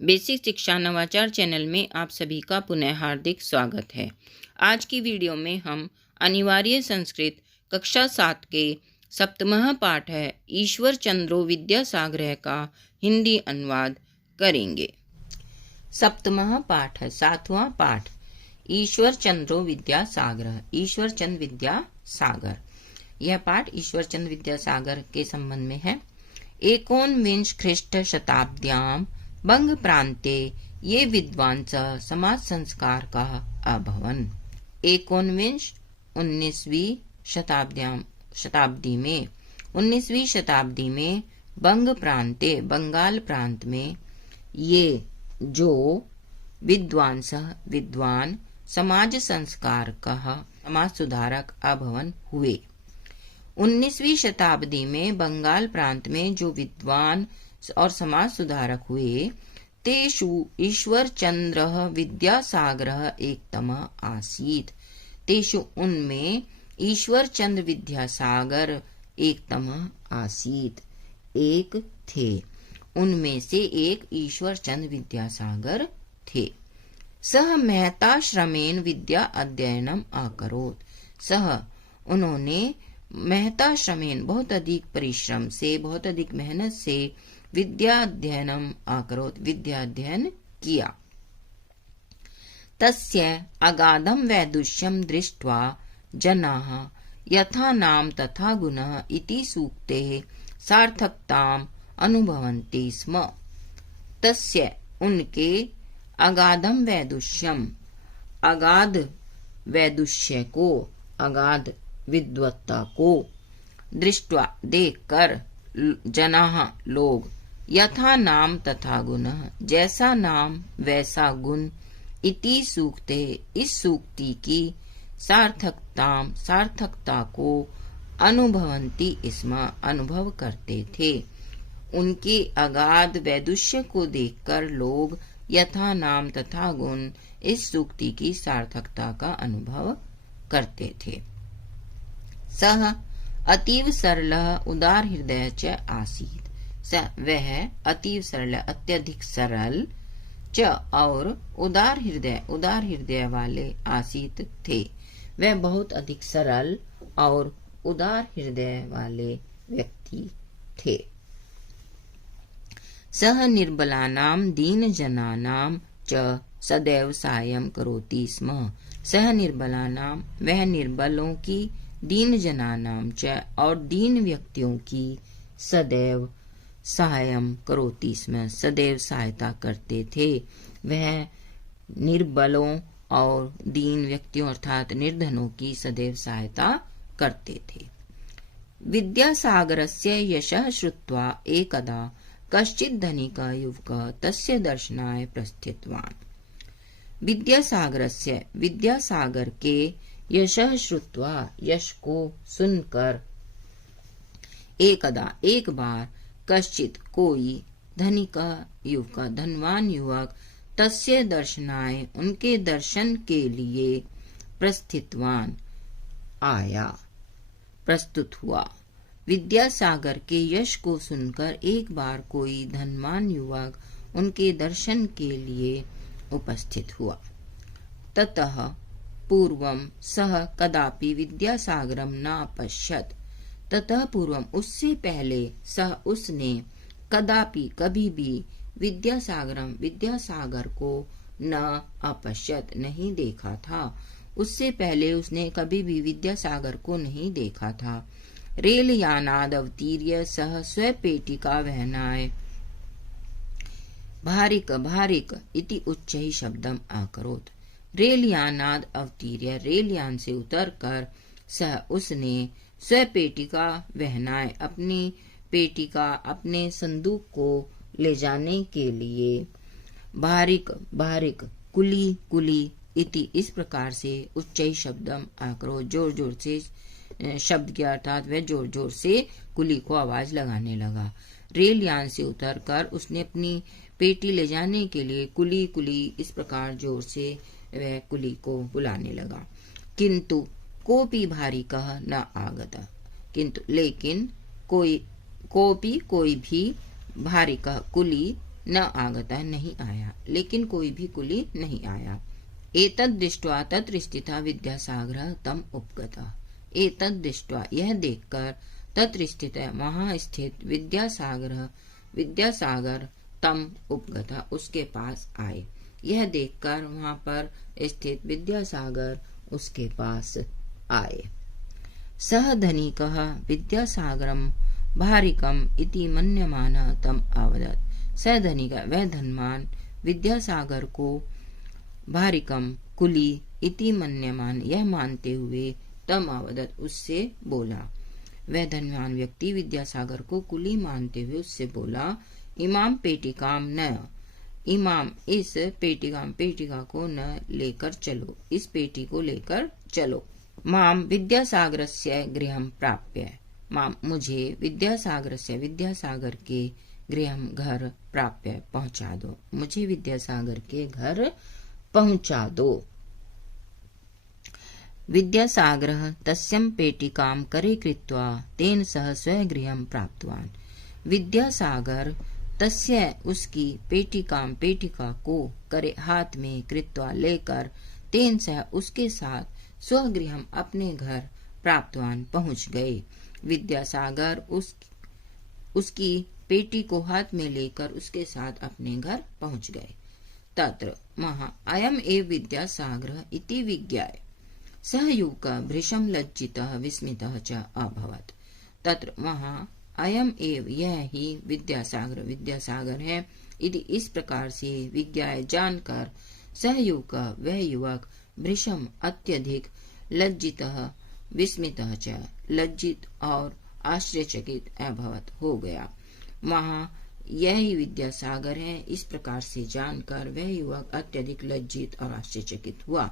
Basic शिक्षा नवाचार channel में आप सभी का पुनः हार्दिक स्वागत है। आज की वीडियो में हम अनिवार्य संस्कृत कक्षा 7 के सप्तमः पाठ है ईश्वर चंद्रो विद्यासागर का हिंदी अनुवाद करेंगे। सप्तमः पाठ है 7वां पाठ ईश्वर चंद्रो विद्यासागर। ईश्वर चंद्र विद्यासागर, यह पाठ ईश्वर चंद्र विद्यासागर के संबंध में है। एकोनविंश ख्रीष्ट शताब्द्याम बंग प्रांते ये विद्वांस समाज संस्कार का अभवन। 19वीं शताब्दी में बंग प्रांते बंगाल प्रांत में ये जो विद्वान समाज संस्कार का समाज सुधारक अभवन हुए। 19वीं शताब्दी में बंगाल प्रांत में जो विद्वान और समाज सुधारक हुए, तेषु ईश्वर चंद्र विद्यासागर एकतम आसीत्। तेषु उनमें ईश्वर चंद्र विद्यासागर एकतम आसीत्, एक थे। उनमें से एक ईश्वर चंद्र विद्यासागर थे। सह मेहताश्रमेन विद्या अध्ययनम अकरोत्। सह उन्होंने मेहताश्रमेन बहुत अधिक परिश्रम से, बहुत अधिक मेहनत से विद्या अध्ययनम अकरोत्, विद्या अध्ययन किया। तस्य अगाधम वैदुष्यम दृष्ट्वा जनाः यथा नाम तथा गुणः इति सूक्तेः सार्थकताम् अनुभवन्ति स्म। तस्य उनके अगाधम वैदुष्यम, अगाध वैदुष्य को, अगाध विद्वत्ता को, दृष्ट्वा देखकर, जनाः लोग, यथा नाम तथा गुणः जैसा नाम वैसा गुण, इति सूक्ते इस सूक्ति की सार्थकता को अनुभवन्ति स्म अनुभव करते थे। उनके अगाध वैदुष्य को देखकर लोग यथा नाम तथा गुण इस सूक्ति की सार्थकता का अनुभव करते थे। सह अतीव सरल उदार हृदय च आसीत्। वह अतीव सरल, अत्यधिक सरल, च और उदार हृदय वाले आसीत् थे। वह बहुत अधिक सरल और उदार हृदय वाले व्यक्ति थे। सह निर्बलानां दीनजनानां च सदैव साहाय्यं करोति स्म। सह निर्बलानां, वह निर्बलों की, दीन जनानाम च और दीन व्यक्तियों की, सदैव सहायम करोति स्म सदैव सहायता करते थे। वह निर्बलों और दीन व्यक्तियों अर्थात निर्धनों की सदैव सहायता करते थे। विद्यासागरस्य यशः श्रुत्वा एकदा कश्चित् धनिकः युवकः तस्य दर्शनाय प्रस्थितवान्। विद्यासागरस्य, विद्यासागर के, यशः श्रुत्वा यश को सुनकर, एकदा एक बार, कश्चित कोई, धनिक युवक धनवान युवक, तस्य दर्शनाय उनके दर्शन के लिए, प्रस्थितवान आया, प्रस्तुत हुआ। विद्यासागर के यश को सुनकर एक बार कोई धनवान युवक उनके दर्शन के लिए उपस्थित हुआ। ततः पूर्वम सह कदापि विद्यासागरम न अपश्यत्। ततः पूर्वम उससे पहले, सह उसने, कदापि कभी भी, विद्यासागर को न अपश्यत् नहीं देखा था। उससे पहले उसने कभी भी विद्यासागर को नहीं देखा था। रेल यानाद अवतीर्य सह स्वपेटिका वहनाय भारिक इति उच्चैः शब्दम अकरोत्। रेल यानाद अवतीर्य, रेल यान से उतरकर, सह उसने, स्वपेटिका वहनाय अपनी पेटिका, अपने संदूक को ले जाने के लिए, भारिक कुली इति इस प्रकार से, उच्चैः शब्दम अकरोत् जोर जोर से शब्द के अर्थात वह जोर जोर से कुली को आवाज लगाने लगा। रेल यान से उतरकर उसने अपनी पेटी ले जाने के लिए कुली इस प्रकार जोर से वह कुली को बुलाने लगा। किंतु कोपी भारिकः न आगत। किंतु लेकिन कोई भी भारिकः कुली न आगतः नहीं आया, लेकिन कोई भी कुली नहीं आया। एतद् दृष्ट्वा तत्र स्थितः विद्यासागरः तम उपगतः। एतद् दृष्ट्वा यह देखकर तत्र स्थित वहाँ स्थित विद्यासागर तम उपगतः उसके पास आए। यह देखकर वहाँ पर स्थित विद्यासागर उसके पास आए। सह धनिकः विद्यासागरं भारिकम् इति मन्यमानः तम अवदत्। सह धनिक वह धनवान विद्यासागर को भारिकम कुली इति मन्यमान यह मानते हुए तम अवदत् उससे बोला। वह धनवान व्यक्ति विद्यासागर को कुली मानते हुए उससे बोला, इमाम पेटिकाम न, इमाम इस पेटिका को न लेकर चलो, इस पेटी को लेकर चलो। माम विद्यासागरस्य गृहं प्राप्य, माम मुझे विद्यासागर के गृहं घर प्राप्य पहुंचा दो, मुझे विद्यासागर के घर पहुंचा दो। विद्यासागरः तस्यं पेटिकां करे कृत्वा तेन सह स्वगृहं प्राप्तवान्। विद्यासागर तस्य उसकी पेटिका को करे हाथ में कृत्वा लेकर तेन सह उसके साथ स्वगृहं अपने घर प्राप्तवान पहुंच गए। विद्यासागर उसकी पेटी को हाथ में लेकर उसके साथ अपने घर पहुंच गए। तत्र महा अयम एव विद्यासागरः इति विज्ञाय सहयूकः भृशं लज्जितः विस्मितः च अभवत्। तत्र वहाँ अयम एव यह ही विद्यासागर है इति इस प्रकार से विज्ञाय जानकर सहयूकः वह युवक भृशं अत्यधिक लज्जितः विस्मितः च लज्जित और आश्चर्यचकित अभवत् हो गया। वहाँ यह ही विद्यासागर है इस प्रकार से जानकर वह युवक अत्यधिक लज्जित और आश्चर्यचकित हुआ।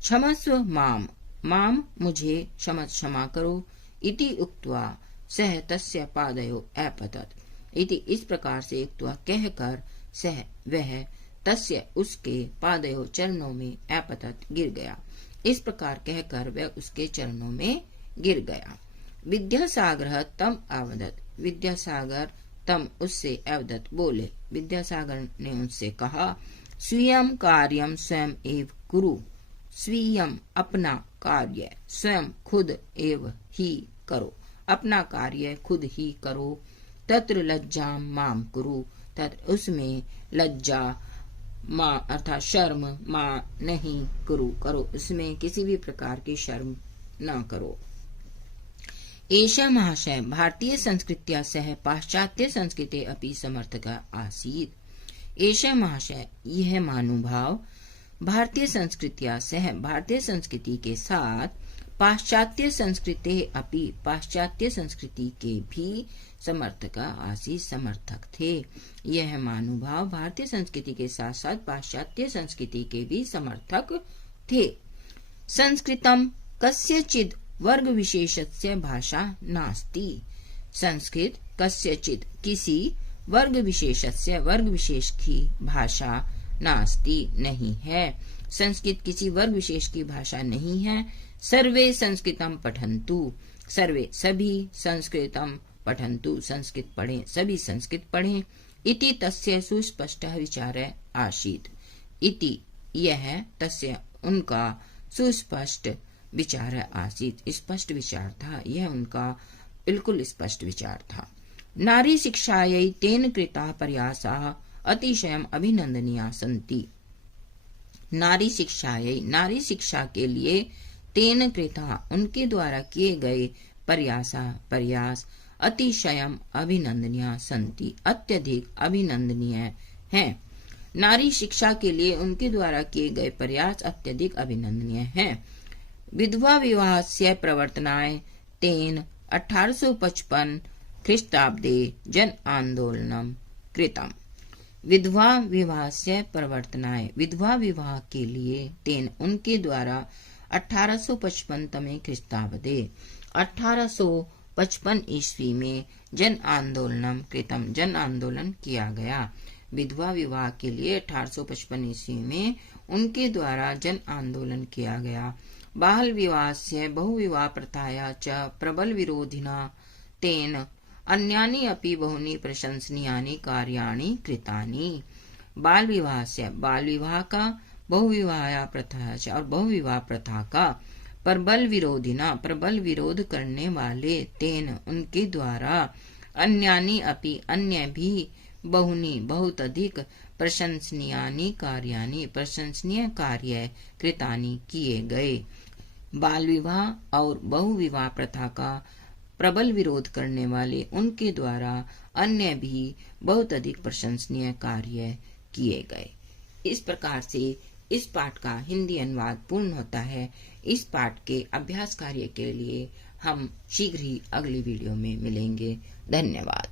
क्षमस्व माम मुझे क्षमा करो इति उक्त्वा सह तस्य पादयो अपतत्। इति इस प्रकार से उक्त्वा कहकर सह वह तस्य उसके पादयो चरणों में अपतत् गिर गया। इस प्रकार कहकर वह उसके चरणों में गिर गया। विद्यासागर तम अवदत्, विद्यासागर तम उससे अवदत् बोले। विद्यासागर ने उनसे कहा, स्वीयं कार्यं स्वयं एव कुरु, स्वीयं अपना कार्य स्वयं खुद एव ही करो, अपना कार्य खुद ही करो। तत्र लज्जां माम कुरु, तत्र उसमें लज्जा मां अर्थात शर्म मां नहीं करो, उसमें किसी भी प्रकार की शर्म न करो। एषः महाशय भारतीय संस्कृत्या सह पाश्चात्य संस्कृते अपि समर्थकः आसीत्। एषः महाशय यह महानुभाव भारतीय संस्कृतिया सह भारतीय संस्कृति के साथ पाश्चात्य संस्कृते अपि पाश्चात्य संस्कृति के भी समर्थक आसी समर्थक थे। यह महानुभाव भारतीय संस्कृति के साथ साथ पाश्चात्य संस्कृति के भी समर्थक थे। संस्कृतम कस्यचित् वर्ग विशेषस्य भाषा नास्ति। संस्कृत कस्यचित् किसी वर्ग विशेषस्य वर्ग विशेष की भाषा नास्ति नहीं है। संस्कृत किसी वर्ग विशेष की भाषा नहीं है। सर्वे संस्कृतम पठन्तु, सर्वे सभी संस्कृतम पठन्तु संस्कृत पढ़ें, सभी संस्कृत पढ़ें। इति तस्य सुस्पष्टः विचारः आसीत्। इति यह तस्य उनका सुस्पष्ट विचार आसीत्, स्पष्ट विचार था, यह उनका बिल्कुल स्पष्ट विचार था। नारी शिक्षायै तेन कृता प्रयासाः अतिशयम् अभिनंदनीया सन्ति। नारी शिक्षायै नारी शिक्षा के लिए तेन कृता उनके द्वारा किए गए प्रयास अतिशयम् अभिनंदनीय सन्ति अत्यधिक अभिनंदनीय हैं। नारी शिक्षा के लिए उनके द्वारा किए गए प्रयास अत्यधिक अभिनंदनीय हैं। विधवा विवाहस्य प्रवर्तनाय तेन 1855 ख्रीष्टाब्दे जन आंदोलनम कृतम्। विधवा विवाह से प्रवर्तनाय विधवा विवाह के लिए तेन उनके द्वारा 1855 तमे ख्रीष्टाब्दे 1855 ईस्वी में जन आंदोलनम कृतम जन आंदोलन किया गया। विधवा विवाह के लिए 1855 ईस्वी में उनके द्वारा जन आंदोलन किया गया। बाल विवाह से बहुविवाह प्रथाया च प्रबल विरोधिना तेन अन्यानि अपि बहुनि प्रशंसनीयानि कार्याणि कृतानि। बाल विवाह से, बाल विवाह का, बहुविवाह प्रथा और बहुविवाह प्रथा का प्रबल विरोधिना, प्रबल विरोध करने वाले, तेन उनके द्वारा, अन्यानि अपि अन्य भी, बहुनी बहुत अधिक, प्रशंसनीयानि कार्याणि प्रशंसनीय कार्य, कृतानि किए गए। बाल विवाह और बहुविवाह प्रथा का प्रबल विरोध करने वाले, उनके द्वारा अन्य भी बहुत अधिक प्रशंसनीय कार्य किए गए। इस प्रकार से इस पाठ का हिंदी अनुवाद पूर्ण होता है। इस पाठ के अभ्यास कार्य के लिए हम शीघ्र ही अगली वीडियो में मिलेंगे। धन्यवाद।